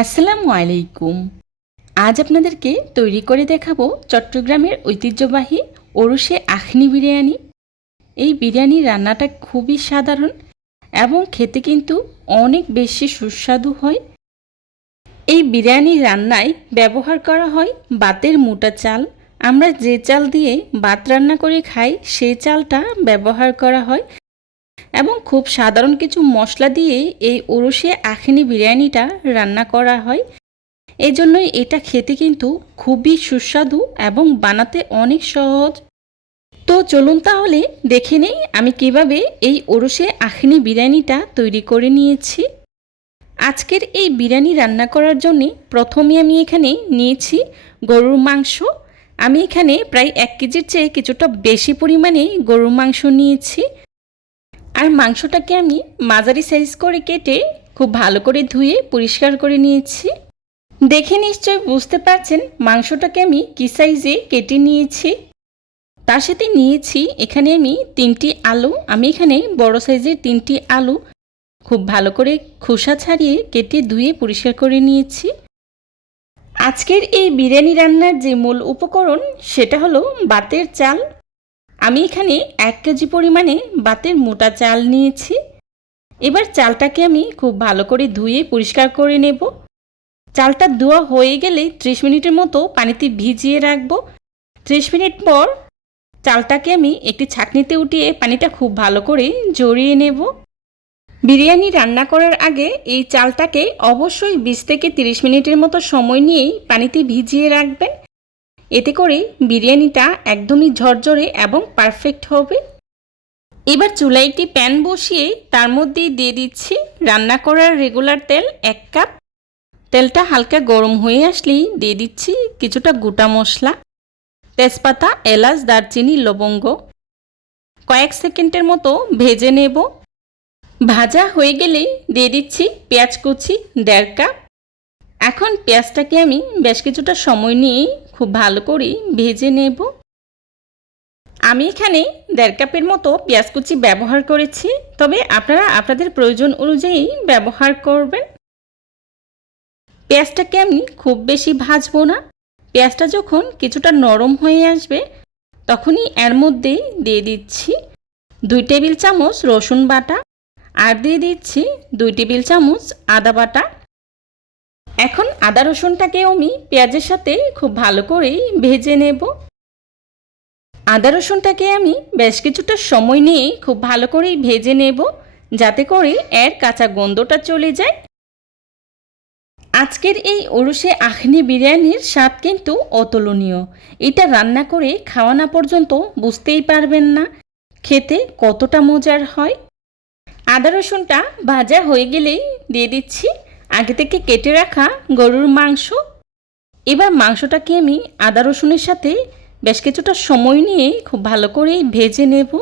আসসালামু আলাইকুম। আজ আপনাদেরকে তৈরি করে দেখাবো চট্টগ্রামের ঐতিহ্যবাহী ওরসে আখনি বিরিয়ানি। এই বিরিয়ানি রান্নাটা খুবই সাধারণ এবং খেতে কিন্তু অনেক বেশি সুস্বাদু হয়। এই বিরিয়ানি রান্নায় ব্যবহার করা হয় বাতের মোটা চাল। আমরা যে চাল দিয়ে ভাত রান্না করে খাই সেই চালটা ব্যবহার করা হয় এবং খুব সাধারণ কিছু মশলা দিয়ে এই ওরসে আখনি বিরিয়ানিটা রান্না করা হয়। এই জন্যই এটা খেতে কিন্তু খুবই সুস্বাদু এবং বানাতে অনেক সহজ। তো চলুন তাহলে দেখে নেই আমি কিভাবে এই ওরসে আখনি বিরিয়ানিটা তৈরি করে নিয়েছি। আজকের এই বিরিয়ানি রান্না করার জন্যে প্রথমে আমি এখানে নিয়েছি গরুর মাংস। আমি এখানে প্রায় 1 কেজির চেয়ে কিছুটা বেশি পরিমাণে গরুর মাংস নিয়েছি। আর মাংসটাকে আমি মাঝারি সাইজ করে কেটে খুব ভালো করে ধুয়ে পরিষ্কার করে নিয়েছি। দেখে নিশ্চয় বুঝতে পারছেন মাংসটাকে আমি কী সাইজে কেটে নিয়েছি। তার সাথে নিয়েছি এখানে আমি 3টি আলু। আমি এখানে বড় সাইজের 3টি আলু খুব ভালো করে খোসা ছাড়িয়ে কেটে ধুয়ে পরিষ্কার করে নিয়েছি। আজকের এই বিরিয়ানি রান্নার যে মূল উপকরণ সেটা হলো ভাতের চাল। আমি এখানে 1 কেজি পরিমাণে ভাতের মোটা চাল নিয়েছি। এবার চালটাকে আমি খুব ভালো করে ধুয়ে পরিষ্কার করে নেব। চালটা ধোয়া হয়ে গেলে 30 মিনিটের মতো পানিতে ভিজিয়ে রাখবো। 30 মিনিট পর চালটাকে আমি একটি ছাঁকনিতে উঠিয়ে পানিটা খুব ভালো করে ঝরিয়ে নেব। বিরিয়ানি রান্না করার আগে এই চালটাকে অবশ্যই 20 থেকে 30 মিনিটের মতো সময় নিয়েই পানিতে ভিজিয়ে রাখবেন। এতে করে বিরিয়ানিটা একদমই ঝরঝরে এবং পারফেক্ট হবে। এবার চুলায় একটি প্যান বসিয়ে তার মধ্যে দিয়ে দিচ্ছি রান্না করার রেগুলার তেল 1 কাপ। তেলটা হালকা গরম হয়ে আসলেই দিয়ে দিচ্ছি কিছুটা গোটা মশলা, তেজপাতা, এলাচ, দারচিনি, লবঙ্গ। কয়েক সেকেন্ডের মতো ভেজে নেব। ভাজা হয়ে গেলেই দিয়ে দিচ্ছি পেঁয়াজ কুচি 1.5 কাপ। এখন পেঁয়াজটাকে আমি বেশ কিছুটা সময় নিয়ে খুব ভালো করে ভেজে নেব। আমি এখানে 1.5 কাপের মতো পেঁয়াজ কুচি ব্যবহার করেছি, তবে আপনারা আপনাদের প্রয়োজন অনুযায়ী ব্যবহার করবেন। পেঁয়াজটাকে আমি খুব বেশি ভাজবো না। পেঁয়াজটা যখন কিছুটা নরম হয়ে আসবে তখনই এর মধ্যে দিয়ে দিচ্ছি 2 টেবিল চামচ রসুন বাটা আর দিয়ে দিচ্ছি 2 টেবিল চামচ আদা বাটা। এখন আদা রসুনটাকে আমি পেঁয়াজের সাথে খুব ভালো করে ভেজে নেব। আদা রসুনটাকে আমি বেশ কিছুটা সময় নিয়ে খুব ভালো করে ভেজে নেব, যাতে করে এর কাঁচা গন্ধটা চলে যায়। আজকের এই ওরসে আখনি বিরিয়ানির স্বাদ কিন্তু অতুলনীয়। এটা রান্না করে খাওয়া না পর্যন্ত বুঝতেই পারবেন না খেতে কতটা মজার হয়। আদা রসুনটা ভাজা হয়ে গেলেই দিয়ে দিচ্ছি আগে থেকে কেটে রাখা গরুর মাংস। এবার মাংসটাকে আমি আদা রসুনের সাথে বেশ কিছুটা সময় নিয়ে খুব ভালো করে ভেজে নেব।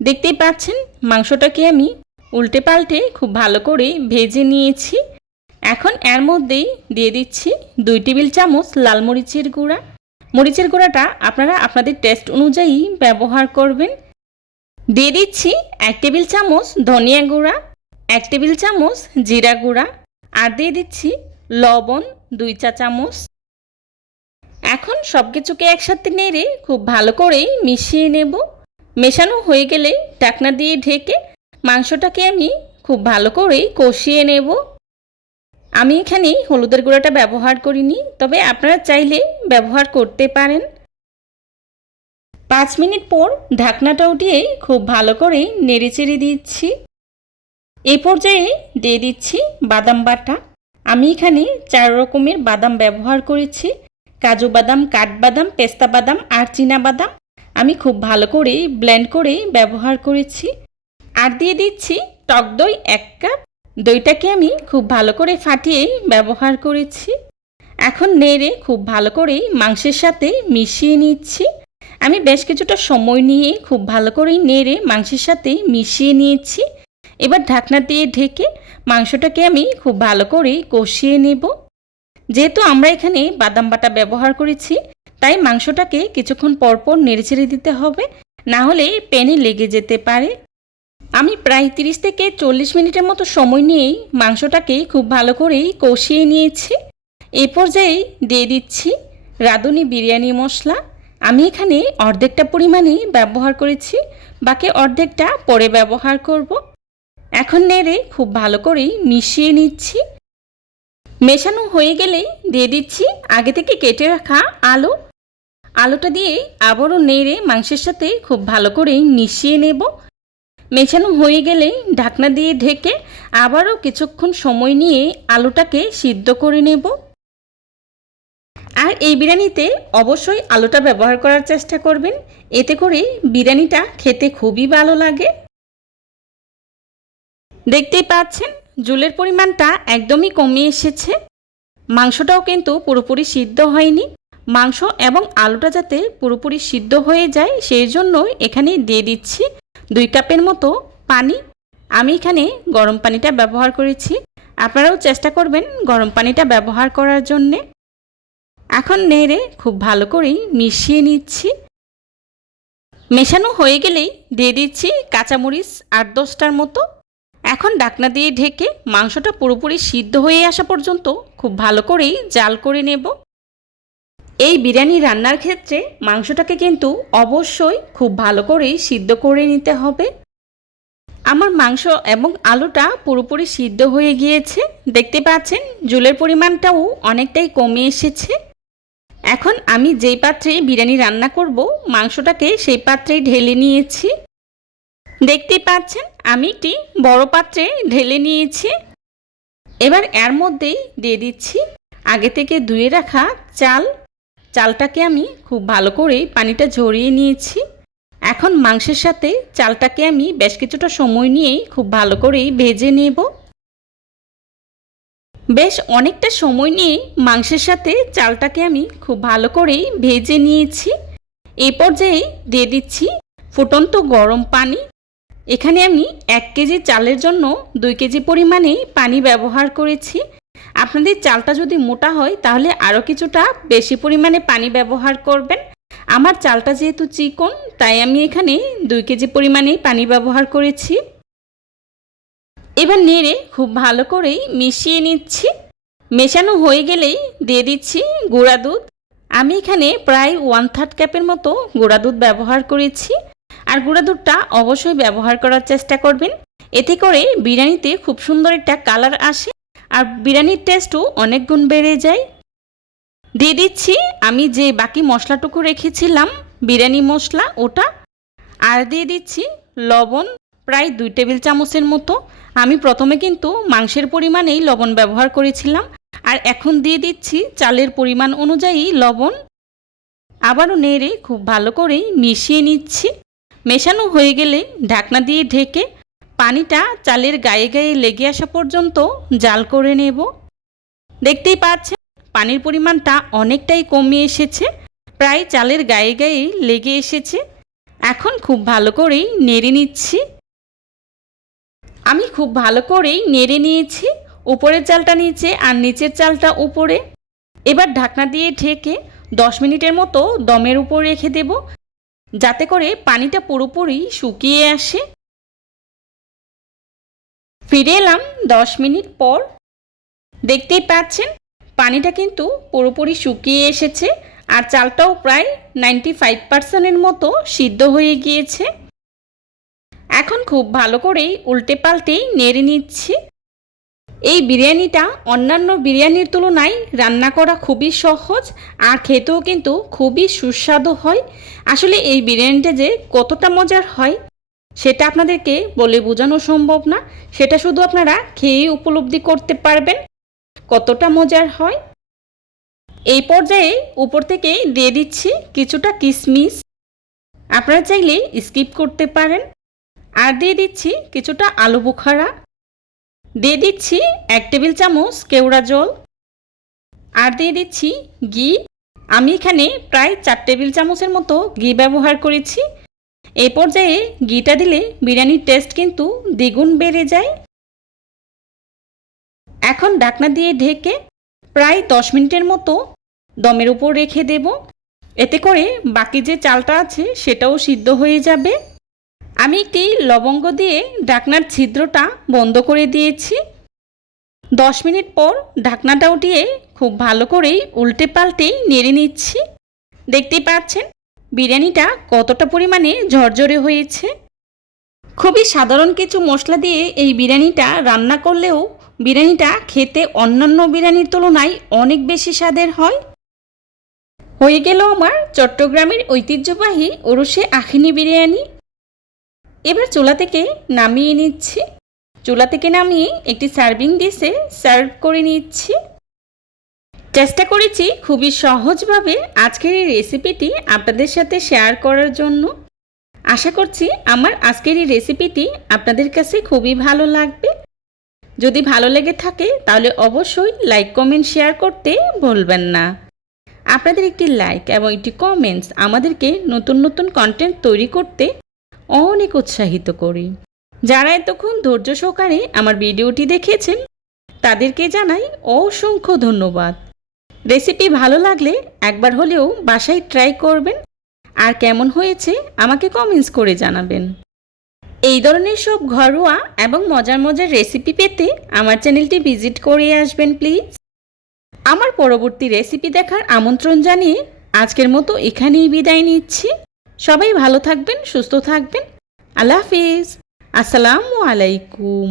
দেখতেই পাচ্ছেন মাংসটাকে আমি উল্টে পাল্টে খুব ভালো করে ভেজে নিয়েছি। এখন এর মধ্যেই দিয়ে দিচ্ছি 2 টেবিল চামচ লাল মরিচের গুঁড়া। মরিচের গুঁড়াটা আপনারা আপনাদের টেস্ট অনুযায়ী ব্যবহার করবেন। দিয়ে দিচ্ছি 1 টেবিল চামচ ধনিয়া গুঁড়া, 1 টেবিল চামচ জিরা গুঁড়া আর দিয়ে দিচ্ছি লবণ 2 চা চামচ। এখন সব কিছুকে একসাথে নেড়ে খুব ভালো করে মিশিয়ে নেব। মেশানো হয়ে গেলে ঢাকনা দিয়ে ঢেকে মাংসটাকে আমি খুব ভালো করে কষিয়ে নেব। আমি এখানে হলুদের গুঁড়াটা ব্যবহার করিনি, তবে আপনারা চাইলে ব্যবহার করতে পারেন। 5 মিনিট পর ঢাকনাটা উঠিয়ে খুব ভালো করে নেড়েচেড়ে দিচ্ছি। এই পর্যায়ে দিয়ে দিচ্ছি বাদাম বাটা। আমি এখানে 4 রকমের বাদাম ব্যবহার করেছি, কাজু বাদাম, কাঠবাদাম, পেস্তা বাদাম আর চীনা বাদাম। আমি খুব ভালো করে ব্লেন্ড করে ব্যবহার করেছি। আর দিয়ে দিচ্ছি টক দই 1 কাপ। দইটাকে আমি খুব ভালো করে ফাটিয়ে ব্যবহার করেছি। এখন নেড়ে খুব ভালো করে মাংসের সাথে মিশিয়ে নিচ্ছি। আমি বেশ কিছুটা সময় নিয়ে খুব ভালো করে নেড়ে মাংসের সাথে মিশিয়ে নিয়েছি। এবার ঢাকনা দিয়ে ঢেকে মাংসটাকে আমি খুব ভালো করে কষিয়ে নেব। যেহেতু আমরা এখানে বাদাম বাটা ব্যবহার করেছি তাই মাংসটাকে কিছুক্ষণ পরপর নেড়েচেড়ে দিতে হবে, না হলে প্যানে লেগে যেতে পারে। আমি প্রায় 30 থেকে 40 মিনিটের মতো সময় নিয়েই মাংসটাকে খুব ভালো করেই কষিয়ে নিয়েছি। এই পর্যায়ে দিয়ে দিচ্ছি রাঁধুনি বিরিয়ানি মশলা। আমি এখানে অর্ধেকটা পরিমাণেই ব্যবহার করেছি, বাকি অর্ধেকটা পরে ব্যবহার করব। এখন নেড়ে খুব ভালো করেই মিশিয়ে নিচ্ছি। মেশানো হয়ে গেলেই দিয়ে দিচ্ছি আগে থেকে কেটে রাখা আলু। আলুটা দিয়ে আবারও নেড়ে মাংসের সাথে খুব ভালো করেই মিশিয়ে নেব। মেশানো হয়ে গেলেই ঢাকনা দিয়ে ঢেকে আবারও কিছুক্ষণ সময় নিয়ে আলুটাকে সিদ্ধ করে নেব। আর এই বিরিয়ানিতে অবশ্যই আলুটা ব্যবহার করার চেষ্টা করবেন, এতে করে বিরিয়ানিটা খেতে খুবই ভালো লাগে। দেখতেই পাচ্ছেন ঝোলের পরিমাণটা একদমই কমে এসেছে। মাংসটাও কিন্তু পুরোপুরি সিদ্ধ হয়নি। মাংস এবং আলুটা যাতে পুরোপুরি সিদ্ধ হয়ে যায় সেই জন্যই এখানে দিয়ে দিচ্ছি 2 কাপের মতো পানি। আমি এখানে গরম পানিটা ব্যবহার করেছি, আপনারাও চেষ্টা করবেন গরম পানিটা ব্যবহার করার জন্যে। এখন নেড়ে খুব ভালো করেই মিশিয়ে নিচ্ছি। মেশানো হয়ে গেলেই দিয়ে দিচ্ছি কাঁচামরিচ 8-10টার মতো। এখন ঢাকনা দিয়ে ঢেকে মাংসটা পুরোপুরি সিদ্ধ হয়ে আসা পর্যন্ত খুব ভালো করেই জাল করে নেব। এই বিরিয়ানি রান্নার ক্ষেত্রে মাংসটাকে কিন্তু অবশ্যই খুব ভালো করেই সিদ্ধ করে নিতে হবে। আমার মাংস এবং আলুটা পুরোপুরি সিদ্ধ হয়ে গিয়েছে। দেখতে পাচ্ছেন ঝোলের পরিমাণটাও অনেকটাই কমে এসেছে। এখন আমি যেই পাত্রে বিরিয়ানি রান্না করব মাংসটাকে সেই পাত্রেই ঢেলে নিয়েছি। দেখতে পাচ্ছেন আমি একটি বড় পাত্রে ঢেলে নিয়েছি। এবার এর মধ্যেই দিয়ে দিচ্ছি আগে থেকে ধুয়ে রাখা চালটাকে আমি খুব ভালো করে পানিটা ঝরিয়ে নিয়েছি। এখন মাংসের সাথে চালটাকে আমি বেশ কিছুটা সময় নিয়েই খুব ভালো করেই ভেজে নেব। বেশ অনেকটা সময় নিয়ে মাংসের সাথে চালটাকে আমি খুব ভালো করেই ভেজে নিয়েছি। এই পর্যায়ে দিয়ে দিচ্ছি ফুটন্ত গরম পানি। এখানে আমি 1 কেজি চালের জন্য 2 কেজি পরিমাণে পানি ব্যবহার করেছি। আপনাদের চালটা যদি মোটা হয় তাহলে আরও কিছুটা বেশি পরিমাণে পানি ব্যবহার করবেন। আমার চালটা যেহেতু চিকন তাই আমি এখানে 2 কেজি পরিমাণে পানি ব্যবহার করেছি। এবার নেড়ে খুব ভালো করেই মিশিয়ে নিচ্ছি। মেশানো হয়ে গেলেই দিয়ে দিচ্ছি গুঁড়া দুধ। আমি এখানে প্রায় 1/3 কাপের মতো গুঁড়া দুধ ব্যবহার করেছি। আর গুঁড়া দুধটা অবশ্যই ব্যবহার করার চেষ্টা করবেন, এতে করে বিরিয়ানিতে খুব সুন্দর একটা কালার আসে আর বিরিয়ানির টেস্টও অনেক গুণ বেড়ে যায়। দিয়ে দিচ্ছি আমি যে বাকি মশলাটুকু রেখেছিলাম বিরিয়ানি মশলা ওটা, আর দিয়ে দিচ্ছি লবণ প্রায় 2 টেবিল চামচের মতো। আমি প্রথমে কিন্তু মাংসের পরিমাণেই লবণ ব্যবহার করেছিলাম, আর এখন দিয়ে দিচ্ছি চালের পরিমাণ অনুযায়ী লবণ। আবারও নেড়ে খুব ভালো করেই মিশিয়ে নিচ্ছি। মেশানো হয়ে গেলে ঢাকনা দিয়ে ঢেকে পানিটা চালের গায়ে গায়ে লেগে আসা পর্যন্ত জাল করে নেব। দেখতেই পাচ্ছেন পানির পরিমাণটা অনেকটাই কমে এসেছে, প্রায় চালের গায়ে গায়ে লেগে এসেছে। এখন খুব ভালো করেই নেড়ে নিচ্ছি। আমি খুব ভালো করেই নেড়ে নিয়েছি, উপরের চালটা নিচে আর নিচের চালটা উপরে। এবার ঢাকনা দিয়ে ঢেকে 10 মিনিটের মতো দমের উপর রেখে দেব, যাতে করে পানিটা পুরোপুরি শুকিয়ে আসে। ফিরে এলাম 10 মিনিট পর। দেখতেই পাচ্ছেন পানিটা কিন্তু পুরোপুরি শুকিয়ে এসেছে আর চালটাও প্রায় 95% মতো সিদ্ধ হয়ে গিয়েছে। এখন খুব ভালো করেই উল্টে পাল্টে নেড়ে নিচ্ছি। এই বিরিয়ানিটা অন্যান্য বিরিয়ানির তুলনায় রান্না করা খুবই সহজ আর খেতেও কিন্তু খুবই সুস্বাদু হয়। আসলে এই বিরিয়ানিটা যে কতটা মজার হয় সেটা আপনাদেরকে বলে বোঝানো সম্ভব না, সেটা শুধু আপনারা খেয়েই উপলব্ধি করতে পারবেন কতটা মজার হয়। এই পর্যায়ে উপর থেকে দিয়ে দিচ্ছি কিছুটা কিশমিশ, আপনারা চাইলে স্কিপ করতে পারেন। আর দিয়ে দিচ্ছি কিছুটা আলু বোখারা, দিয়ে দিচ্ছি 1 টেবিল চামচ কেওড়া জল, আর দিয়ে দিচ্ছি ঘি। আমি এখানে প্রায় 4 টেবিল চামচের মতো ঘি ব্যবহার করেছি। এই পর্যায়ে ঘিটা দিলে বিরিয়ানির টেস্ট কিন্তু দ্বিগুণ বেড়ে যায়। এখন ঢাকনা দিয়ে ঢেকে প্রায় 10 মিনিটের মতো দমের উপর রেখে দেব, এতে করে বাকি যে চালটা আছে সেটাও সিদ্ধ হয়ে যাবে। আমি একটি লবঙ্গ দিয়ে ঢাকনার ছিদ্রটা বন্ধ করে দিয়েছি। 10 মিনিট পর ঢাকনাটা উঠিয়ে খুব ভালো করেই উল্টে পাল্টে নেড়ে নিচ্ছি। দেখতেই পাচ্ছেন বিরিয়ানিটা কতটা পরিমাণে ঝরঝরে হয়েছে। খুবই সাধারণ কিছু মশলা দিয়ে এই বিরিয়ানিটা রান্না করলেও বিরিয়ানিটা খেতে অন্যান্য বিরিয়ানির তুলনায় অনেক বেশি স্বাদের হয়। হয়ে গেল আমার চট্টগ্রামের ঐতিহ্যবাহী ওরসে আখিনি বিরিয়ানি। এবার চুলা থেকে নামিয়ে নিচ্ছি। চুলা থেকে নামিয়ে একটি সার্ভিং ডিশে সার্ভ করে নিচ্ছি। চেষ্টা করেছি খুবই সহজভাবে আজকের এই রেসিপিটি আপনাদের সাথে শেয়ার করার জন্য। আশা করছি আমার আজকের এই রেসিপিটি আপনাদের কাছে খুবই ভালো লাগবে। যদি ভালো লেগে থাকে তাহলে অবশ্যই লাইক কমেন্ট শেয়ার করতে ভুলবেন না। আপনাদের একটি লাইক এবং একটি কমেন্টস আমাদেরকে নতুন নতুন কন্টেন্ট তৈরি করতে অনেক উৎসাহিত করি। যারা এতক্ষণ ধৈর্য সহকারে আমার ভিডিওটি দেখেছেন তাদেরকে জানাই অসংখ্য ধন্যবাদ। রেসিপি ভালো লাগলে একবার হলেও বাসায় ট্রাই করবেন, আর কেমন হয়েছে আমাকে কমেন্টস করে জানাবেন। এই ধরনের সব ঘরোয়া এবং মজার মজার রেসিপি পেতে আমার চ্যানেলটি ভিজিট করে আসবেন প্লিজ। আমার পরবর্তী রেসিপি দেখার আমন্ত্রণ জানিয়ে আজকের মতো এখানেই বিদায় নিচ্ছি। সবাই ভালো থাকবেন, সুস্থ থাকবেন। আল্লাহ হাফিজ। আসসালামু আলাইকুম।